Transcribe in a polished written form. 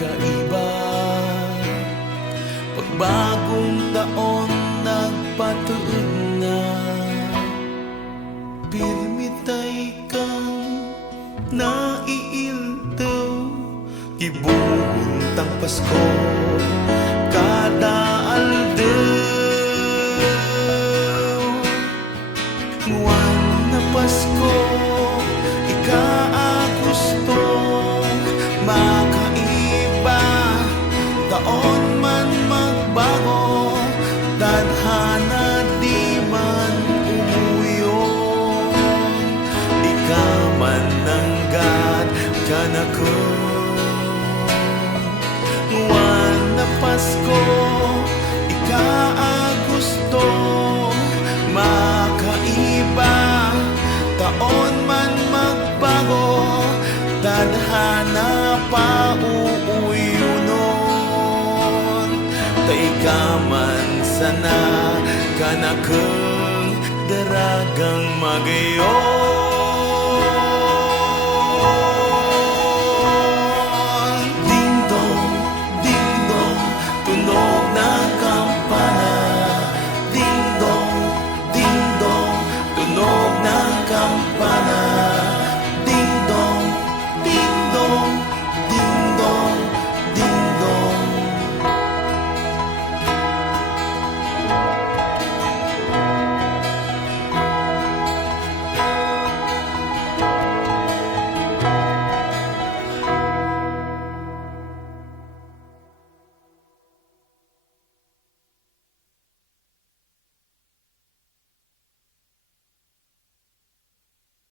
magkaiba. Pagbagong taon nagpatuod na, pirmitay kang naiildaw. Ibuntang Pasko kada aldaw. Buwan na Pasko, ika-Agosto, makaiba. Taon man magbago, tadhana di man umuyon. Ika man nanggat ka na ko. Buwan na Pasko, ika-Agosto, makaiba. Taon man magbago, tadhana pa uuyunon. Ika man sana ka na kang daragang magayon.